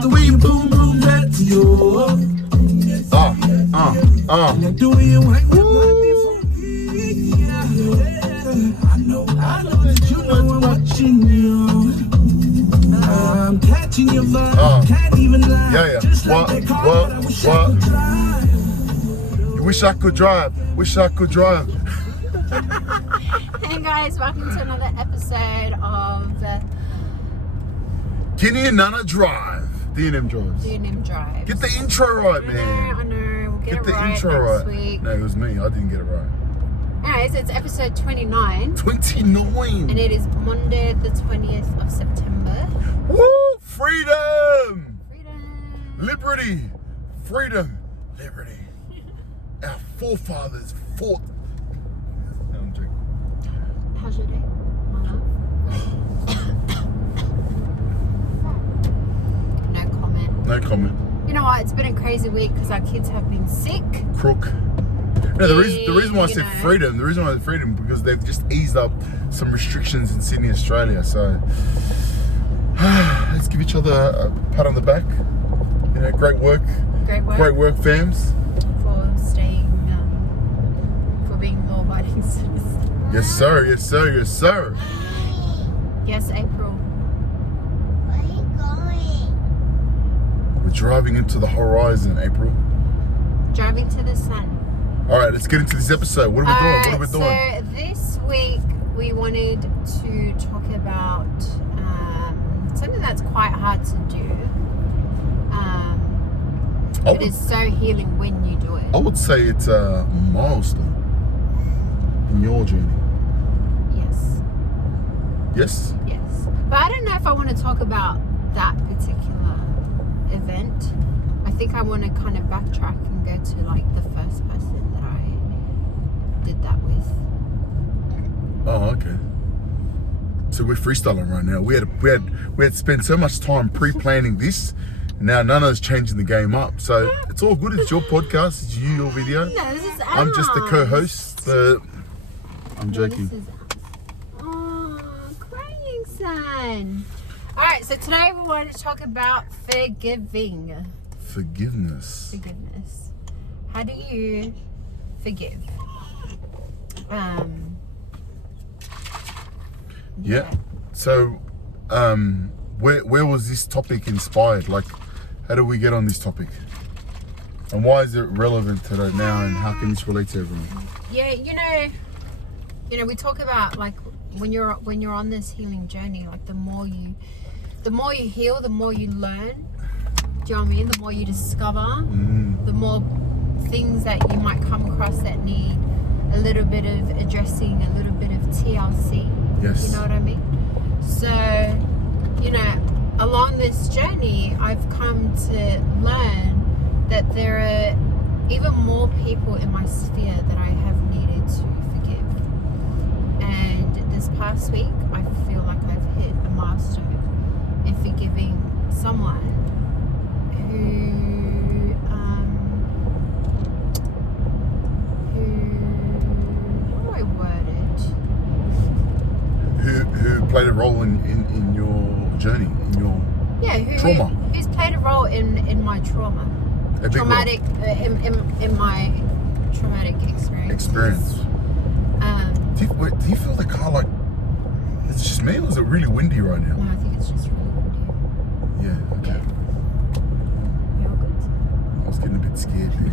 Love the way you boom boom that to you. Like the way you wind up I know that you know I'm watching you. I'm catching your love, can't even lie. Yeah. Just like that car that I wish I could drive. Wish I could drive. Wish I could drive. Hey guys, welcome to another episode of Kini and Nana Drive. D&M Drives. D&M Drive. Get the intro right, man. I know. We'll get it the right intro next right. week. No, it was me. I didn't get it right. Anyways, it's episode 29. 29. And it is Monday, the 20th of September. Woo! Freedom! Freedom! Liberty! Freedom! Liberty! Our forefathers fought. No, I'm joking. How's your day, my love? No comment. No comment. You know what? It's been a crazy week because our kids have been sick. Crook. No, the reason why I said freedom, because they've just eased up some restrictions in Sydney, Australia. So let's give each other a pat on the back. You know, great work. Great work. Great work, fams. For staying, for being law-abiding citizens. Yes, sir. Yes, sir. Yes, sir. Yes, April. Where are you going? We're driving into the horizon, April. Driving to the sun. All right, let's get into this episode. What are we doing? So this week we wanted to talk about something that's quite hard to do. It is so healing when you do it. I would say it's a milestone in your journey. Yes. Yes? Yes. But I don't know if I want to talk about that particular event. I think I want to kind of backtrack and go to like the first person that I did that with. Oh, okay. So we're freestyling right now. We had spent so much time pre-planning this. Now Nana's changing the game up. So it's all good. It's your podcast. It's you, your video. No, this is I'm just the co-host. I'm joking. This is crying son. Alright, so today we want to talk about forgiving. Forgiveness. Forgiveness. How do you forgive? Yeah. So, where was this topic inspired? Like, how do we get on this topic? And why is it relevant today now? And how can this relate to everyone? Yeah, you know, we talk about like when you're on this healing journey, like the more you heal, the more you learn. Do you know what I mean? The more you discover, the more things that you might come across that need a little bit of addressing, a little bit of TLC. Yes. You know what I mean? So, you know, along this journey, I've come to learn that there are even more people in my sphere that I have needed to forgive. And this past week, I feel like I've hit a milestone in forgiving someone who how do I word it? Who played a role in your journey, in your trauma? Who's played a role in my trauma? A big Traumatic in my traumatic experience. Do you feel the car like it's just me, or is it really windy right now? No, I think it's just really windy. Yeah. Okay. You're good. I was getting a bit scared there.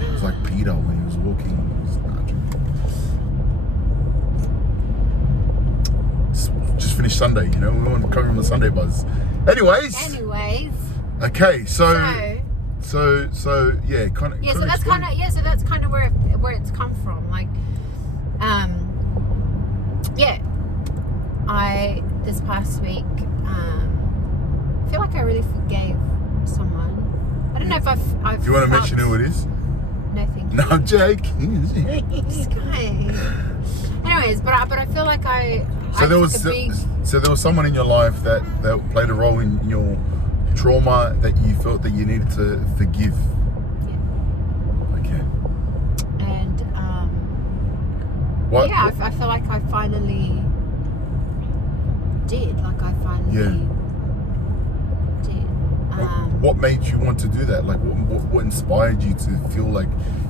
It was like Peter when he was walking. Just finished Sunday, you know. We want to come from the Sunday buzz. Anyways. Okay, so yeah, kind of. Yeah, so that's kind of where it's come from. Like, yeah, I this past week feel like I really forgave someone. I don't know if I've. Do you want to mention who it is? No, thank you. No, I'm joking. This guy. Anyways, but I feel like So there was someone in your life that played a role in your trauma that you felt that you needed to forgive. Yeah. Okay. And What? yeah, I feel like I finally did. Like I finally What made you want to do that? Like, what inspired you to feel like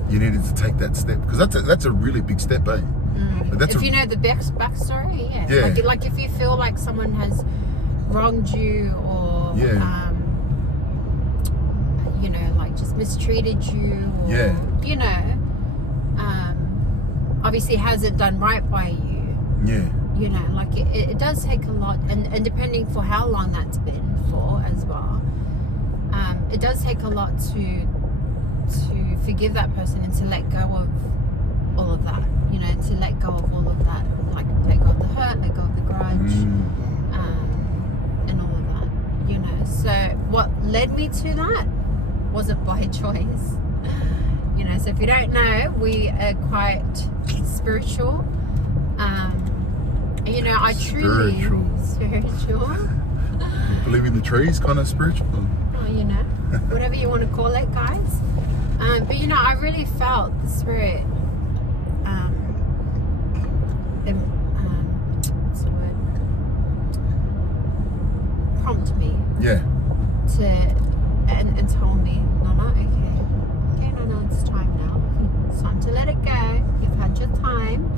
you needed to take that step? Because that's a really big step, eh? But that's if you know the backstory, Yeah. Like if you feel like someone has wronged you or you know, like just mistreated you, or you know, obviously hasn't done right by you. Yeah. You know, like it does take a lot, and depending for how long that's been for as well, it does take a lot to forgive that person and to let go of all of that. You know, to let go of all of that, like let go of the hurt, let go of the grudge, and all of that. You know, so what led me to that wasn't by choice. You know, so if you don't know, we are quite spiritual. You know, I truly spiritual. Believe in the trees, kind of spiritual. Oh, you know, whatever you want to call it, guys. But you know, I really felt the spirit. What's the word? Prompt me. Yeah. And told me, no, it's time now. It's time to let it go. You've had your time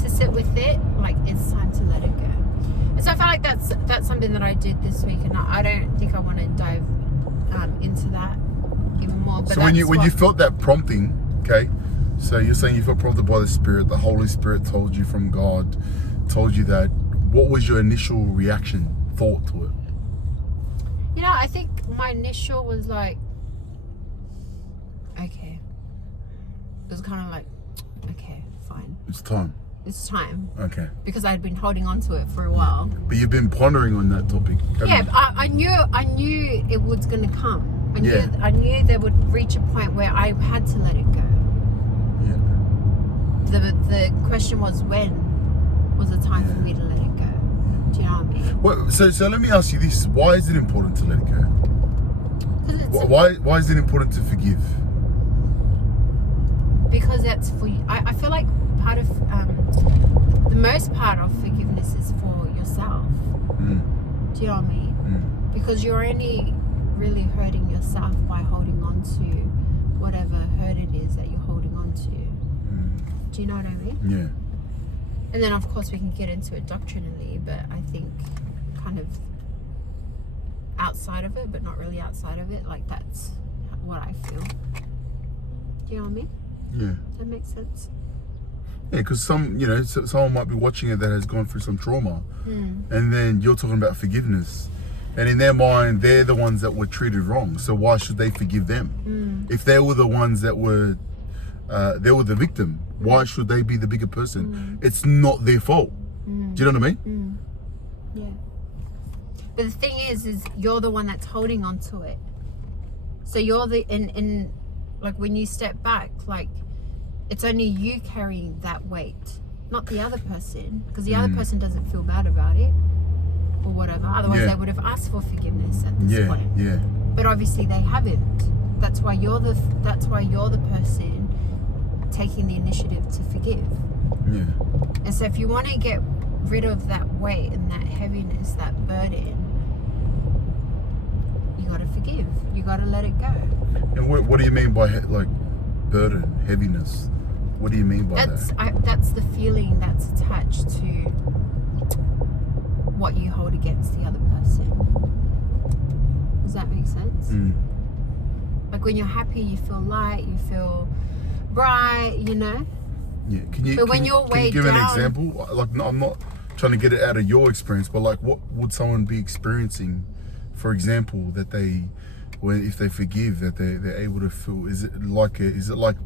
to sit with it. Like, it's time to let it go. And so I feel like that's something that I did this week, and I don't think I want to dive into that even more. But so when you felt that prompting, okay, so you're saying you felt prompted by the Spirit, the Holy Spirit told you from God, told you that. What was your initial reaction, thought to it? You know, I think my initial was like, okay. It was kind of like, okay, fine. It's time. It's time. Okay. Because I'd been holding on to it for a while. But you've been pondering on that topic. Yeah, I knew it was going to come. I knew there would reach a point where I had to let it go. Yeah. The question was, when was the time for me to let it go? Do you know what I mean? Well, so let me ask you this: why is it important to let it go? Why is it important to forgive? Because that's for you. I feel like part of the most part of forgiveness is for yourself. Do you know what I mean? Because you're only really hurting yourself by holding on to whatever hurt it is that you're holding on to. Do you know what I mean? Yeah. And then of course we can get into it doctrinally, but I think kind of outside of it, but not really outside of it, like that's what I feel. Do you know what I mean? Yeah. Does that make sense? Yeah, because someone might be watching it that has gone through some trauma, and then you're talking about forgiveness, and in their mind, they're the ones that were treated wrong. So why should they forgive them? If they were the ones that were, they were the victim. Why should they be the bigger person? It's not their fault. Do you know what I mean? Yeah. But the thing is you're the one that's holding on to it. So you're the in like when you step back, like it's only you carrying that weight, not the other person, because the other person doesn't feel bad about it or whatever. Otherwise they would have asked for forgiveness at this point. Yeah. But obviously they haven't. That's why you're the person taking the initiative to forgive. Yeah. And so if you want to get rid of that weight and that heaviness, that burden, you got to forgive. You got to let it go. And what do you mean by like burden, heaviness? What do you mean by that? That's the feeling that's attached to what you hold against the other person. Does that make sense? Like when you're happy, you feel light, you feel bright, you know? Yeah. Can you give an example? Like, no, I'm not trying to get it out of your experience, but like, what would someone be experiencing, for example, that they, if they forgive, that they're able to feel? Is it like,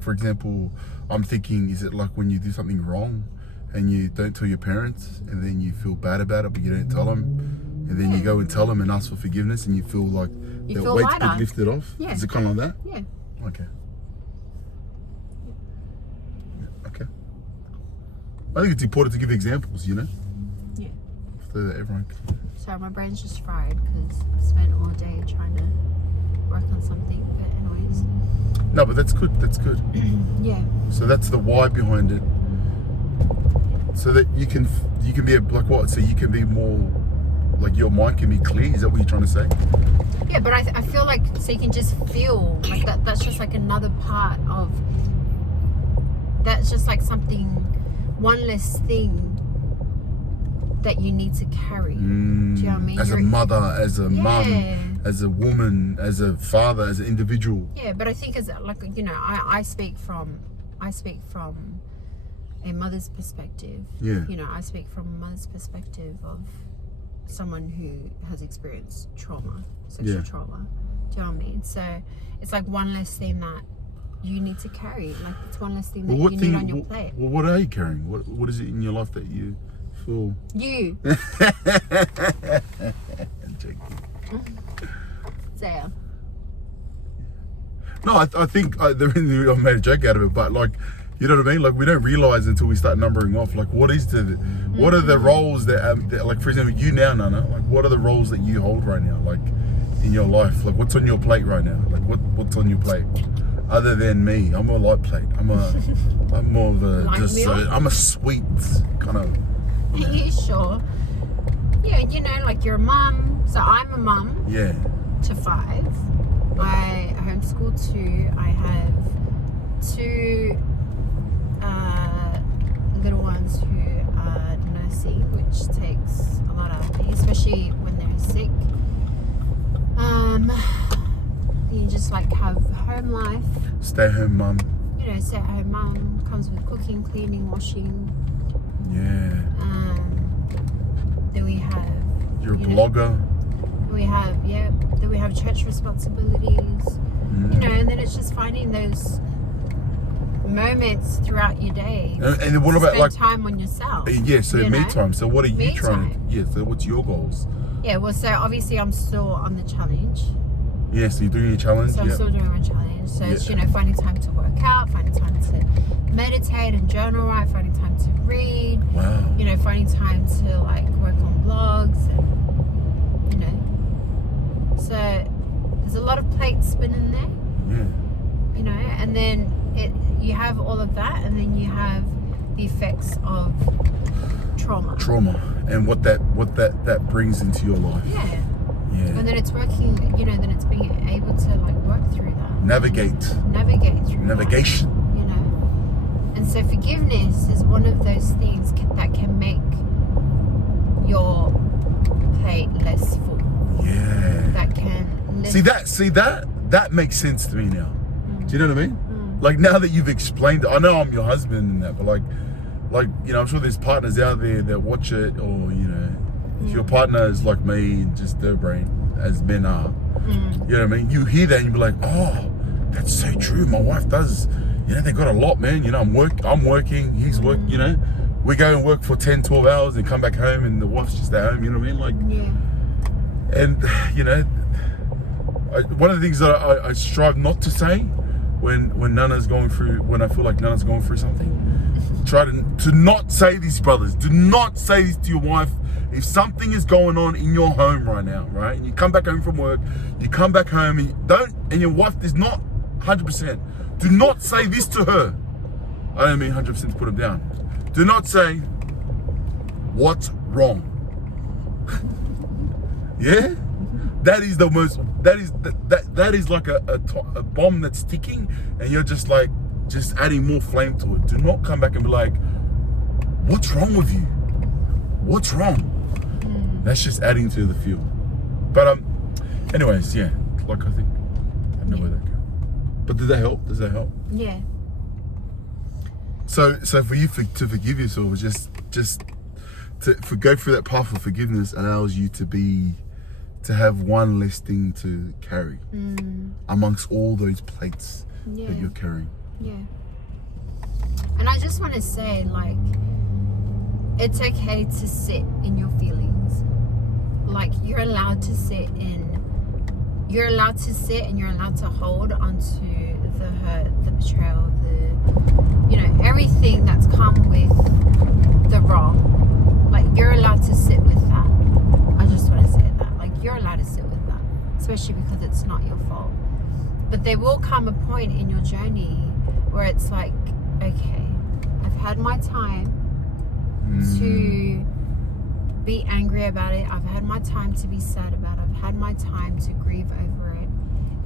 for example, I'm thinking, is it like when you do something wrong and you don't tell your parents, and then you feel bad about it, but you don't tell them, and then you go and tell them and ask for forgiveness, and you feel like the weight's been lifted off? Yeah. Is it kind of like that? Yeah. Okay. Okay. I think it's important to give examples, you know? Yeah. So that everyone can... So my brain's just fried because I've spent all day trying to work on something, but anyways. No, but that's good. That's good. Yeah. So that's the why behind it. So that you can be like what? So you can be more like your mind can be clear. Is that what you're trying to say? Yeah, but I feel like so you can just feel like that's just like another part of. That's just like something, one less thing that you need to carry. Do you know what I mean? As a mother, as a mum, as a woman, as a father, as an individual. Yeah, but I think as like I speak from a mother's perspective. Yeah. I speak from a mother's perspective of someone who has experienced trauma, sexual trauma. Do you know what I mean? So it's like one less thing that you need to carry. Like it's one less thing that you need on your plate. Well, what are you carrying? What is it in your life that you feel? You. Zaya. No, I think I made a joke out of it, but like, you know what I mean? Like we don't realize until we start numbering off. Like what are the roles that like for example you now, Nana? Like what are the roles that you hold right now? Like in your life? Like what's on your plate right now? Like what's on your plate? Other than me, I'm a light plate. I'm more of a I'm a sweet kind of. Are you sure? Yeah, like you're a mum. So I'm a mum. Yeah. To 5. I homeschool 2. I have 2 little ones who are nursing, which takes a lot out of me, especially when they're sick. You just like have home life. Stay home mum. Stay at home mum comes with cooking, cleaning, washing. Yeah. Then we have. You're a blogger. Then we have church responsibilities. And then it's just finding those moments throughout your day. And what about like time on yourself? Yeah, so me time. So what are you trying time. to? Yeah, so what's your goals? Yeah, well, so obviously I'm still on the challenge. Yeah, so you're doing your challenge. So I'm still doing my challenge. So it's finding time to work out, finding time to meditate and journal write, finding time to read. Wow. Finding time to like work on blogs and so there's a lot of plates spinning there. Yeah. And then you have all of that, and then you have the effects of trauma. And what that brings into your life. Yeah. Yeah. And then it's working, then it's being able to like work through that. Navigate through navigation. That, and so forgiveness is one of those things that can make your plate less full. Yeah. That can see that makes sense to me now. Do you know what I mean? Like now that you've explained it, I know I'm your husband and that, but like I'm sure there's partners out there that watch it, or if your partner is like me and just their brain as men are, you know what I mean? You hear that and you be like, oh, that's so true. My wife does, they got a lot, man. I'm working, he's working, we go and work for 10, 12 hours and come back home and the wife's just at home, you know what I mean? Like, and one of the things that I strive not to say when I feel like Nana's going through something, try to not say this, brothers. Do not say this to your wife. If something is going on in your home right now, right, and you come back home from work, you come back home and your wife is not 100%. Do not say this to her. I don't mean 100% to put them down. Do not say, what's wrong? Yeah? That is the most, that is like a bomb that's ticking, and you're just like, just adding more flame to it. Do not come back and be like, what's wrong with you? What's wrong? That's just adding to the fuel. But anyways, yeah, like I think I know where that goes. But does that help? Yeah. So for you to forgive yourself is just to go through that path of forgiveness allows you to have one less thing to carry amongst all those plates that you're carrying. Yeah. And I just want to say, like, it's okay to sit in your feelings. Like, you're allowed to sit and you're allowed to hold onto the hurt, the betrayal, everything that's come with the wrong. Like, you're allowed to sit with that. I just want to say that. Like, you're allowed to sit with that, especially because it's not your fault. But there will come a point in your journey where it's like, okay, I've had my time to be angry about it. I've had my time to be sad about it. I've had my time to grieve over it.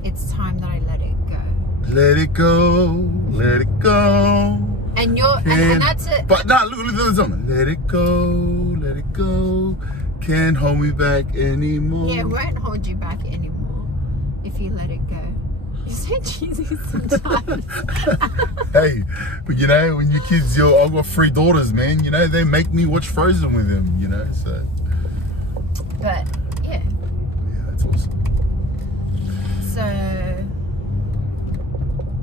It's time that I let it go. Let it go, let it go. And and that's it. But now look at the song. Let it go. Can't hold me back anymore. Yeah, it won't hold you back anymore if you let it go. You're so cheesy sometimes. Hey, but you know, when your kids, I've got 3 daughters, man. You know, they make me watch Frozen with them. You know, so. But yeah. Yeah, that's awesome. So,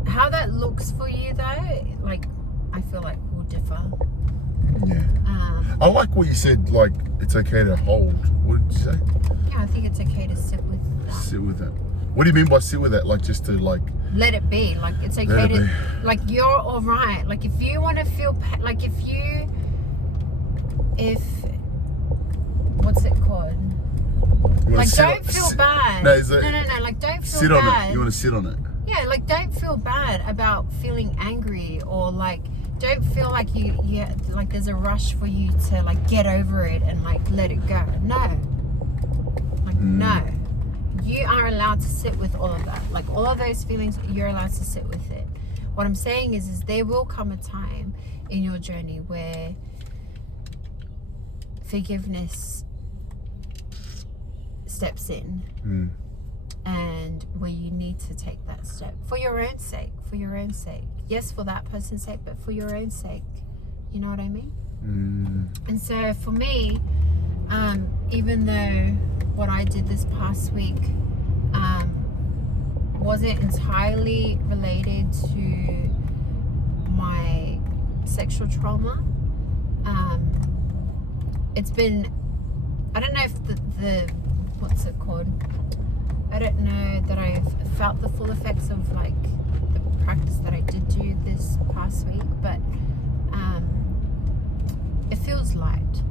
how that looks for you though, like, I feel like will differ. Yeah. I like what you said, like, it's okay to hold. What did you say? Yeah, I think it's okay to sit with that. Sit with that. What do you mean by sit with that? Like, just to, like... Let it be. Like, it's okay to... Like, you're all right. Like, if you want to feel... Like, if... What's it called? Like, don't feel bad. No, Like, don't feel sit bad. on it. You want to sit on it. Yeah, like, don't feel bad about feeling angry, or like, don't feel like you like there's a rush for you to like get over it and like let it go. No. Like, no. You are allowed to sit with all of that. Like, all of those feelings, you're allowed to sit with it. What I'm saying is there will come a time in your journey where forgiveness steps in. And where you need to take that step for your own sake, yes, for that person's sake, but for your own sake, you know what I mean? And so for me, even though what I did this past week wasn't entirely related to my sexual trauma, it's been, I don't know if the what's it called, I don't know that I've felt the full effects of like the practice that I did do this past week, but it feels light.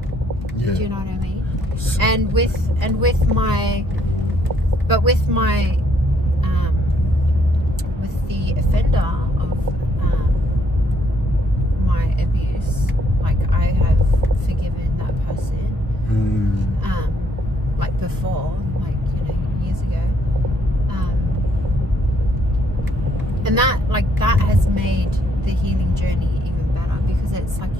Yeah. Do you know what I mean? And with my with the offender of my abuse, like, I have forgiven that person. Like before, like, you know, years ago, and that has made the healing journey even better, because it's like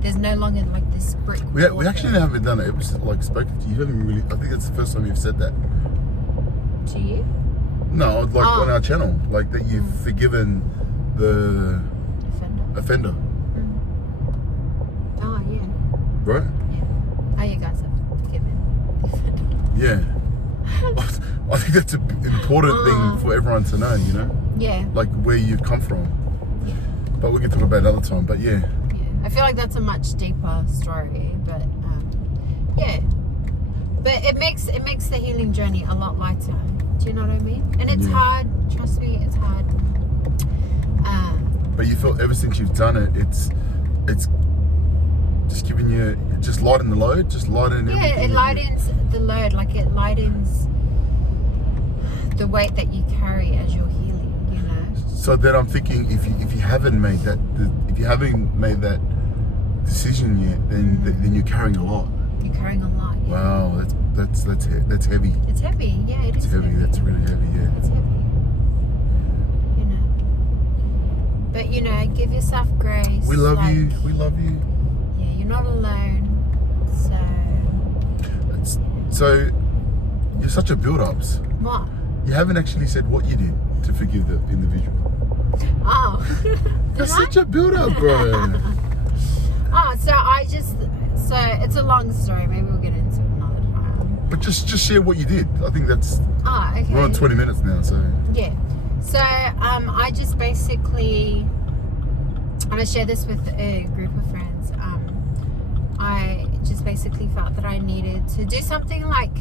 there's no longer like this brick wall. We actually haven't done it. It was like spoken to you. You haven't really. I think that's the first time you've said that. To you? No, like on our channel, like that you've forgiven the offender. Oh yeah. Right? Yeah. Oh, you guys have forgiven the offender. Yeah. I think that's an important thing for everyone to know, you know? Yeah. Like where you've come from. Yeah. But we can talk about it another time, but yeah. I feel like that's a much deeper story, but yeah. But it makes the healing journey a lot lighter. Do you know what I mean? And it's hard. Trust me, it's hard. But you feel ever since you've done it, it's just giving you, just lighten the load, just lighten everything. Yeah, it lightens the load. Like, it lightens the weight that you carry as you're healing. You know. So then I'm thinking, if you haven't made that decision yet, then you're carrying a lot. You're carrying a lot. Yeah. Wow, that's heavy. It's heavy. Yeah, it is heavy. That's really heavy. Yeah. It's heavy. You know. But you know, give yourself grace. We love you. We love you. Yeah, you're not alone. So you're such a build-ups. What? You haven't actually said what you did to forgive the individual. Oh. You're such a build-up, bro. Oh, so it's a long story. Maybe we'll get into it another time. But just share what you did. I think that's. Oh, okay. We're on 20 minutes now, so. Yeah. So I just basically, I'm gonna share this with a group of friends. I just basically felt that I needed to do something like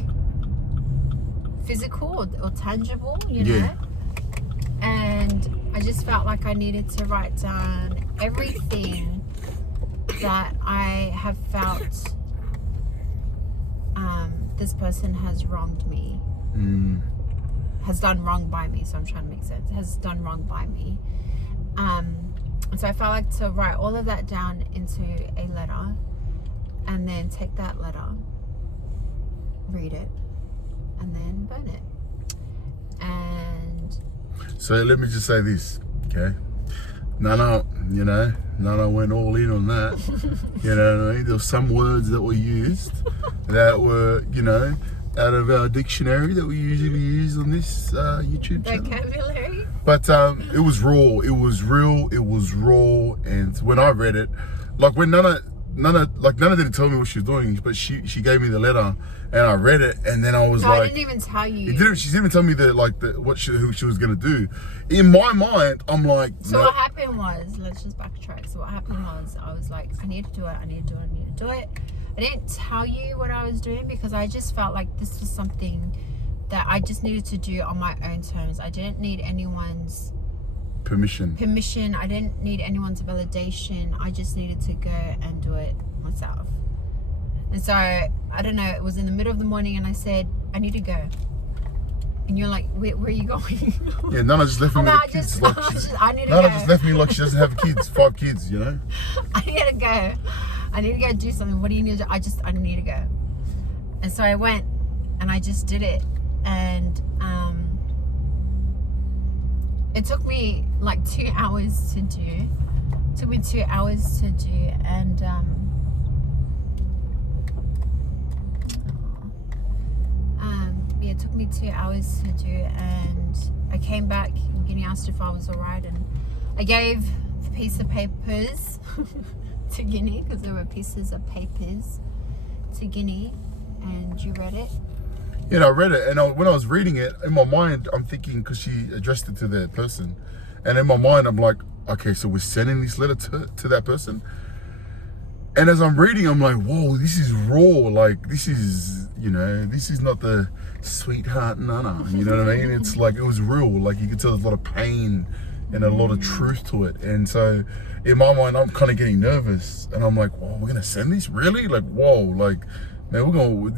physical or tangible, you know. And I just felt like I needed to write down everything that I have felt this person has wronged me, has done wrong by me, so I'm trying to make sense, has done wrong by me. And so I felt like to write all of that down into a letter and then take that letter, read it, and then burn it. And so let me just say this, okay? Nana went all in on that. You know what I mean? There were some words that were used that were, out of our dictionary that we usually use on this YouTube channel. vocabulary. But it was raw, it was real, it was raw. And when I read it, like when Nana didn't tell me what she was doing, but she gave me the letter and I read it, and then I was No, like, I didn't even tell you. she didn't even tell me who she was gonna do. In my mind, I'm like, So no. what happened was, let's just backtrack. So what happened was, I was like, I need to do it. I need to do it. I didn't tell you what I was doing because I just felt like this was something that I just needed to do on my own terms. I didn't need anyone's permission. I didn't need anyone's validation. I just needed to go and do it myself. And so, I don't know, it was in the middle of the morning and I said, I need to go. And you're like, where are you going? Yeah, Nana just left me with the kids. I need to Nana go. just left me like she doesn't have kids, 5 kids, I need to go. I need to go do something. What do you need to do? I need to go. And so I went and I just did it. And it took me like 2 hours to do. It took me 2 hours to do. And yeah, it took me 2 hours to do. And I came back and Kini asked if I was alright. And I gave the piece of papers to Kini, because there were pieces of papers to Kini, and you read it. Yeah, I read it, and when I was reading it, in my mind, I'm thinking, because she addressed it to that person, and in my mind, I'm like, okay, so we're sending this letter to that person. And as I'm reading, I'm like, whoa, this is raw. Like, this is, this is not the sweetheart Nana. You know what I mean? It's like, it was real. Like, you could tell there's a lot of pain and a lot of truth to it. And so in my mind, I'm kind of getting nervous, and I'm like, whoa, we're gonna send this? Really? Like, whoa, like, man, we're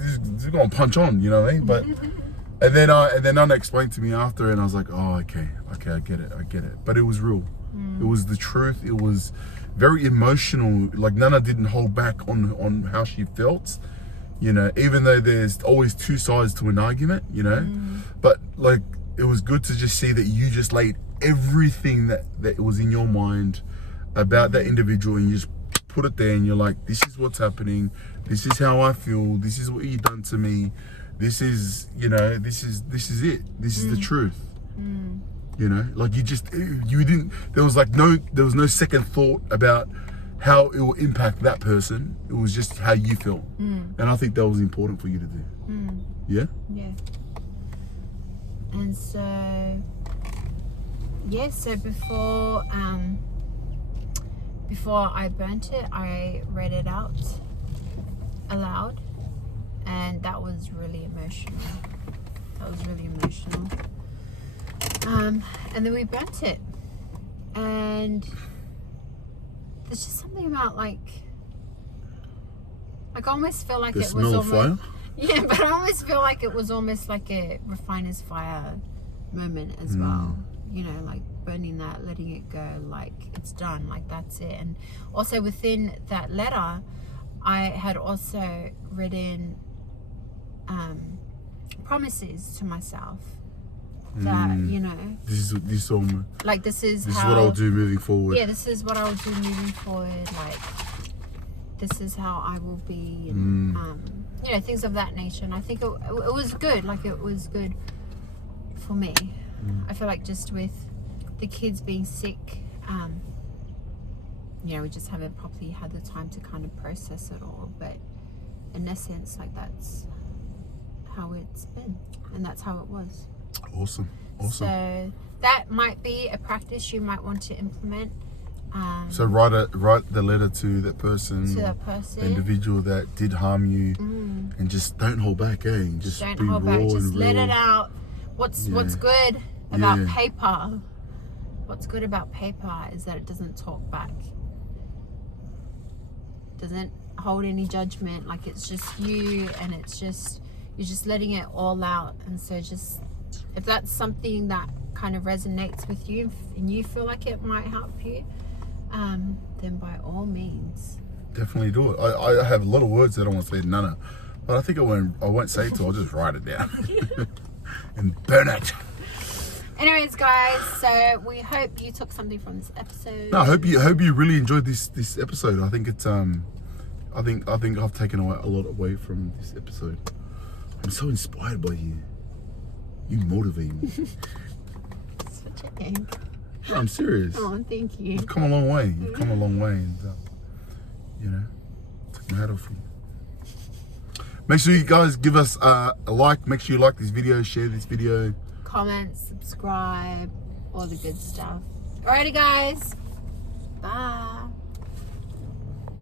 gonna punch on, you know what I mean? But and then Nana explained to me after, and I was like, oh, okay, I get it. But it was real. It was the truth. It was very emotional. Like, Nana didn't hold back on how she felt, even though there's always two sides to an argument, but like, it was good to just see that you just laid everything that was in your mind about that individual, and you just put it there, and you're like, this is what's happening, this is how I feel, this is what you've done to me, this is it, this is the truth. Like, there was no second thought about how it will impact that person. It was just how you feel. And I think that was important for you to do. Yeah And so so before I burnt it, I read it out aloud, and that was really emotional. And then we burnt it, and there's just something about like I almost feel like the it was smell of almost fire. Yeah, but I almost feel like it was almost like a refiner's fire moment as well. Like burning that, letting it go, like it's done, like that's it. And also within that letter, I had also written promises to myself that this is like this is what I'll do moving forward. Yeah, this is what I will do moving forward. Like, this is how I will be, and things of that nature. And I think it was good. Like, it was good for me. I feel like just with the kids being sick, we just haven't properly had the time to kind of process it all. But in essence, like, that's how it's been, and that's how it was. Awesome. So that might be a practice you might want to implement. So write the letter to that person, individual that did harm you, and just don't hold back, Just don't be hold raw back. Just and let real. it out. What's good about paper? What's good about paper is that it doesn't talk back. Doesn't hold any judgment. Like, it's just you, and you're just letting it all out. And so just, if that's something that kind of resonates with you and you feel like it might help you, then by all means Definitely do it. I have a lot of words that I want to say nana, but I think I won't say it, so I'll just write it down and burn it. Anyways, guys, so we hope you took something from this episode. No, I hope you really enjoyed this episode. I think it's I think I've taken a lot away from this episode. I'm so inspired by you. You motivate me. Such an egg. No, I'm serious. Oh, thank you. You've come a long way. You've come a long way, and you know, took my hat off you. Make sure you guys give us a like. Make sure you like this video, share this video. Comment, subscribe, all the good stuff. Alrighty, guys. Bye.